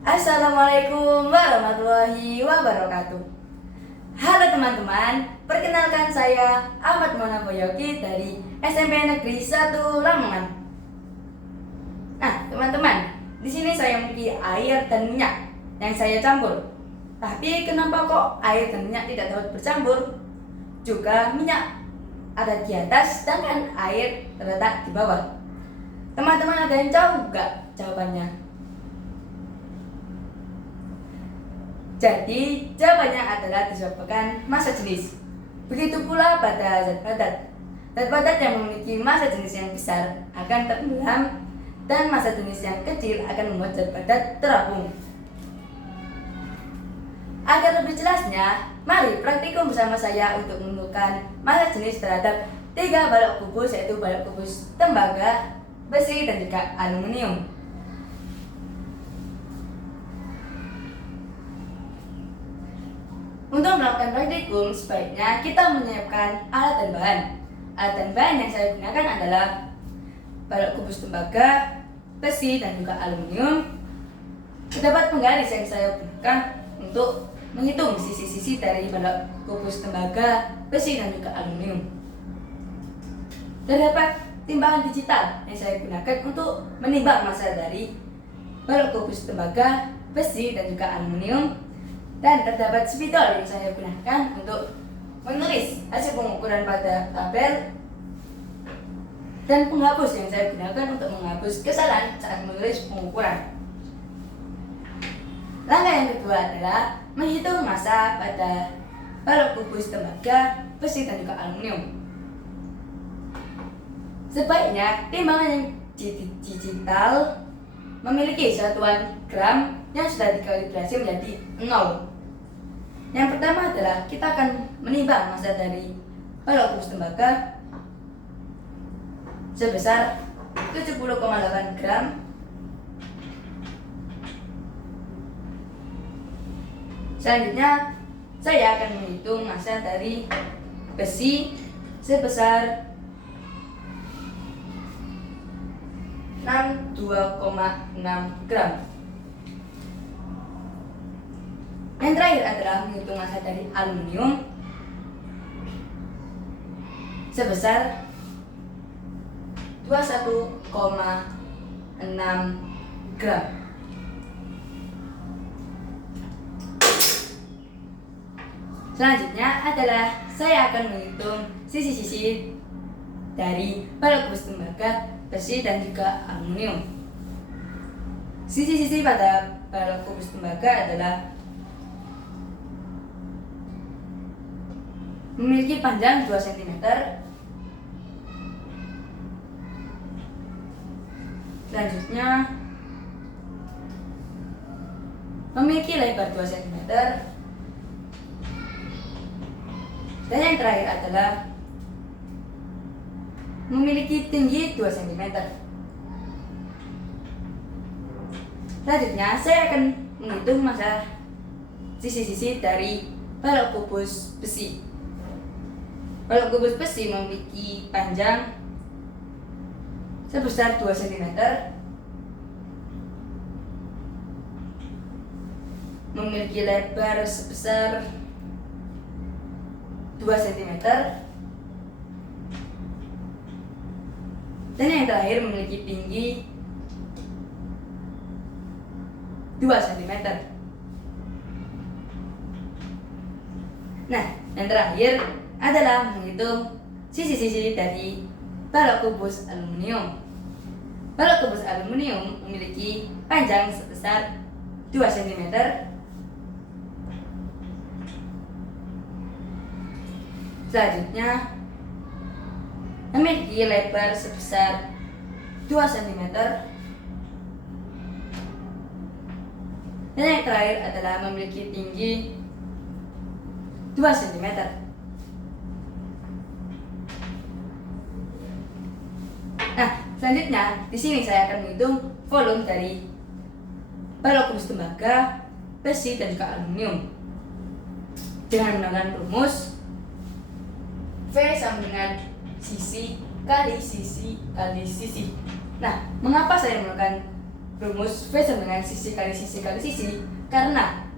Assalamualaikum warahmatullahi wabarakatuh. Halo teman-teman, perkenalkan saya Ahmad Mona Boyoki dari SMP Negeri 1 Lamongan. Nah, teman-teman, di sini saya memiliki air dan minyak yang saya campur. Tapi kenapa kok air dan minyak tidak dapat bercampur? Juga minyak ada di atas, sedangkan air terletak di bawah. Teman-teman ada yang tahu nggak jawabannya? Jadi, jawabannya adalah disebabkan massa jenis. Begitu pula pada zat padat. Zat padat yang memiliki massa jenis yang besar akan tenggelam, dan massa jenis yang kecil akan membuat zat padat terapung. Agar lebih jelasnya, mari praktikum bersama saya untuk menentukan massa jenis terhadap 3 balok kubus, yaitu balok kubus tembaga, besi, dan juga aluminium. Untuk melakukan praktikum, sebaiknya kita menyiapkan alat dan bahan. Alat dan bahan yang saya gunakan adalah balok kubus tembaga, besi, dan juga aluminium. Terdapat penggaris yang saya gunakan untuk menghitung sisi-sisi dari balok kubus tembaga, besi, dan juga aluminium. Terdapat timbangan digital yang saya gunakan untuk menimbang massa dari balok kubus tembaga, besi, dan juga aluminium. Dan terdapat spidol yang saya gunakan untuk menulis hasil pengukuran pada tabel, dan penghapus yang saya gunakan untuk menghapus kesalahan saat menulis pengukuran. Langkah yang kedua adalah menghitung massa pada balok kubus tembaga, besi, dan juga aluminium. Sebaiknya timbangan yang digital memiliki satuan gram yang sudah dikalibrasi menjadi 0. Yang pertama adalah kita akan menimbang massa dari balok kubus tembaga sebesar 70,8 gram. Selanjutnya saya akan menghitung massa dari besi sebesar 62,6 gram. Yang terakhir adalah menghitung massa dari aluminium sebesar 21,6 gram. Selanjutnya adalah saya akan menghitung sisi-sisi dari balok kubus tembaga, besi, dan juga aluminium. Sisi-sisi pada balok kubus tembaga adalah memiliki panjang 2 cm, selanjutnya memiliki lebar 2 cm, dan yang terakhir adalah memiliki tinggi 2 cm. Selanjutnya saya akan menghitung massa sisi-sisi dari balok kubus besi. Balok kubus besi memiliki panjang sebesar 2 cm, memiliki lebar sebesar 2 cm, dan yang terakhir memiliki tinggi 2 cm. Nah, yang terakhir adalah menghitung sisi-sisi dari balok kubus aluminium. Balok kubus aluminium memiliki panjang sebesar 2 cm, selanjutnya memiliki lebar sebesar 2 cm, dan yang terakhir adalah memiliki tinggi 2 cm. Nah, selanjutnya di sini saya akan menghitung volume dari balok kubus tembaga, besi, dan juga aluminium dengan menggunakan rumus V sama dengan sisi kali sisi kali sisi. Nah, mengapa saya menggunakan V rumus V sama dengan sisi kali sisi kali sisi karena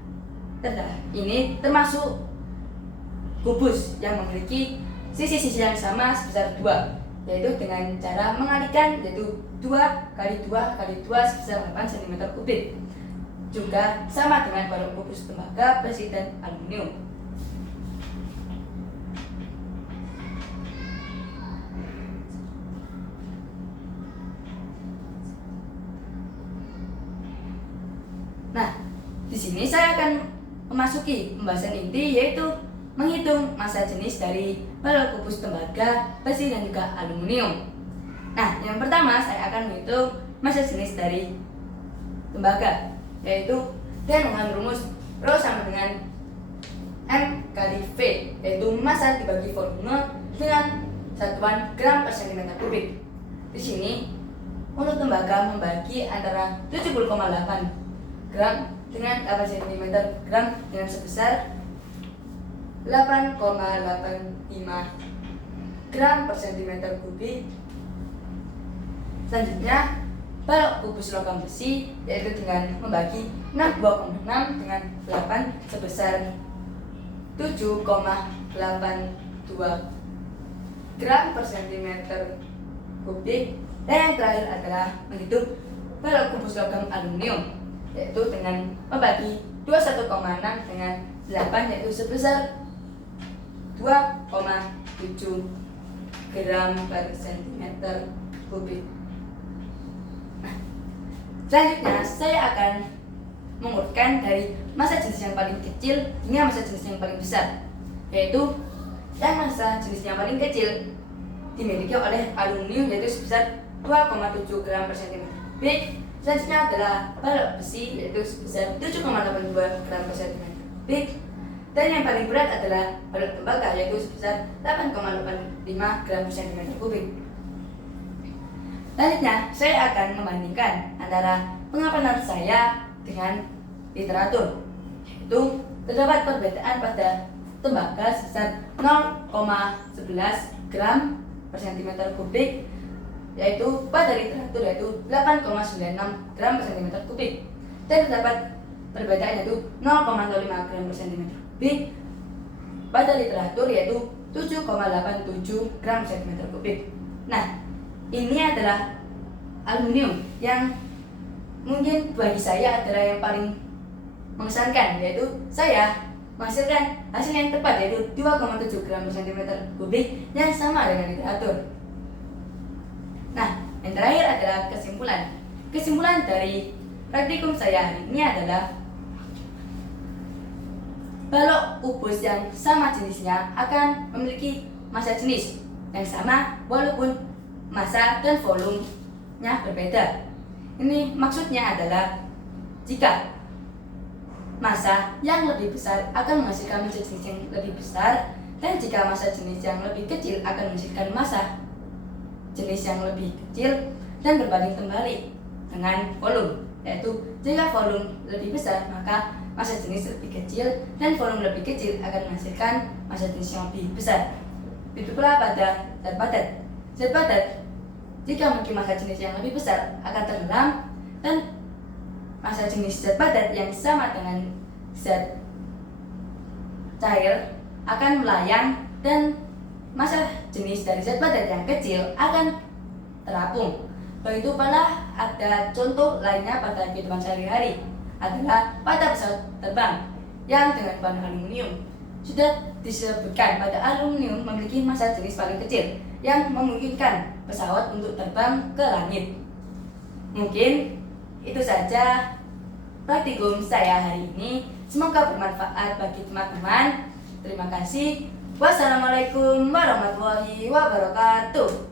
ini termasuk kubus yang memiliki sisi-sisi yang sama sebesar 2, yaitu dengan cara mengalihkan, yaitu 2 kali 2 kali 2 sebesar 8 cm kubik. Juga sama dengan balok kubus tembaga, besi, dan aluminium. Nah, di sini saya akan memasuki pembahasan inti, yaitu menghitung massa jenis dari balok kubus tembaga, besi, dan juga aluminium. Nah, yang pertama saya akan menghitung massa jenis dari tembaga, yaitu dengan menggunakan rumus Rho sama dengan M kali V, yaitu massa dibagi volume dengan satuan gram per cm kubik. Di sini untuk tembaga membagi antara 70,8 gram dengan 8 cm gram dengan sebesar 8,85 gram per cm kubik. Selanjutnya balok kubus logam besi, yaitu dengan membagi 62,6 dengan 8 sebesar 7,82 gram per cm kubik. Dan yang terakhir adalah menghitung balok kubus logam aluminium, yaitu dengan membagi 21,6 dengan 8, yaitu sebesar 2,7 gram per cm kubik. Nah, selanjutnya saya akan mengurutkan dari massa jenis yang paling kecil hingga massa jenis yang paling besar, yaitu yang massa jenis yang paling kecil dimiliki oleh aluminium, yaitu sebesar 2,7 gram per cm kubik. Selanjutnya adalah balok besi, yaitu sebesar 7,82 gram per cm kubik. Dan yang paling berat adalah balok tembaga, yaitu sebesar 8,85 gram per cm kubik. Selanjutnya saya akan membandingkan antara pengamatan saya dengan literatur, yaitu terdapat perbedaan pada tembaga sebesar 0,11 gram per cm kubik, yaitu pada literatur yaitu 8,96 gram per cm kubik, dan terdapat perbedaan yaitu 0,05 gram per cm kubik pada literatur yaitu 7,87 gram per cm kubik. Nah, ini adalah aluminium yang mungkin bagi saya adalah yang paling mengesankan, yaitu saya menghasilkan hasil yang tepat, yaitu 2,7 gram per cm kubik yang sama dengan literatur. Nah, yang terakhir adalah kesimpulan. Kesimpulan dari praktikum saya hari ini adalah balok kubus yang sama jenisnya akan memiliki massa jenis yang sama walaupun massa dan volumenya berbeda. Ini maksudnya adalah jika massa yang lebih besar akan menghasilkan massa jenis yang lebih besar, dan jika massa jenis yang lebih kecil akan menghasilkan massa jenis yang lebih kecil, dan berbanding terbalik dengan volume, yaitu jika volume lebih besar maka massa jenis lebih kecil dan volume lebih kecil akan menghasilkan massa jenis yang lebih besar. Begitu pula pada zat padat. Zat padat jika memiliki massa jenis yang lebih besar akan tenggelam, dan massa jenis zat padat yang sama dengan zat cair akan melayang, dan massa jenis dari zat padat yang kecil akan terapung. Begitu pula ada contoh lainnya pada kehidupan sehari-hari adalah pada pesawat terbang yang dengan bahan aluminium. Sudah disebutkan pada aluminium memiliki massa jenis paling kecil yang memungkinkan pesawat untuk terbang ke langit. Mungkin itu saja praktikum saya hari ini. Semoga bermanfaat bagi teman-teman. Terima kasih. Wassalamualaikum warahmatullahi wabarakatuh.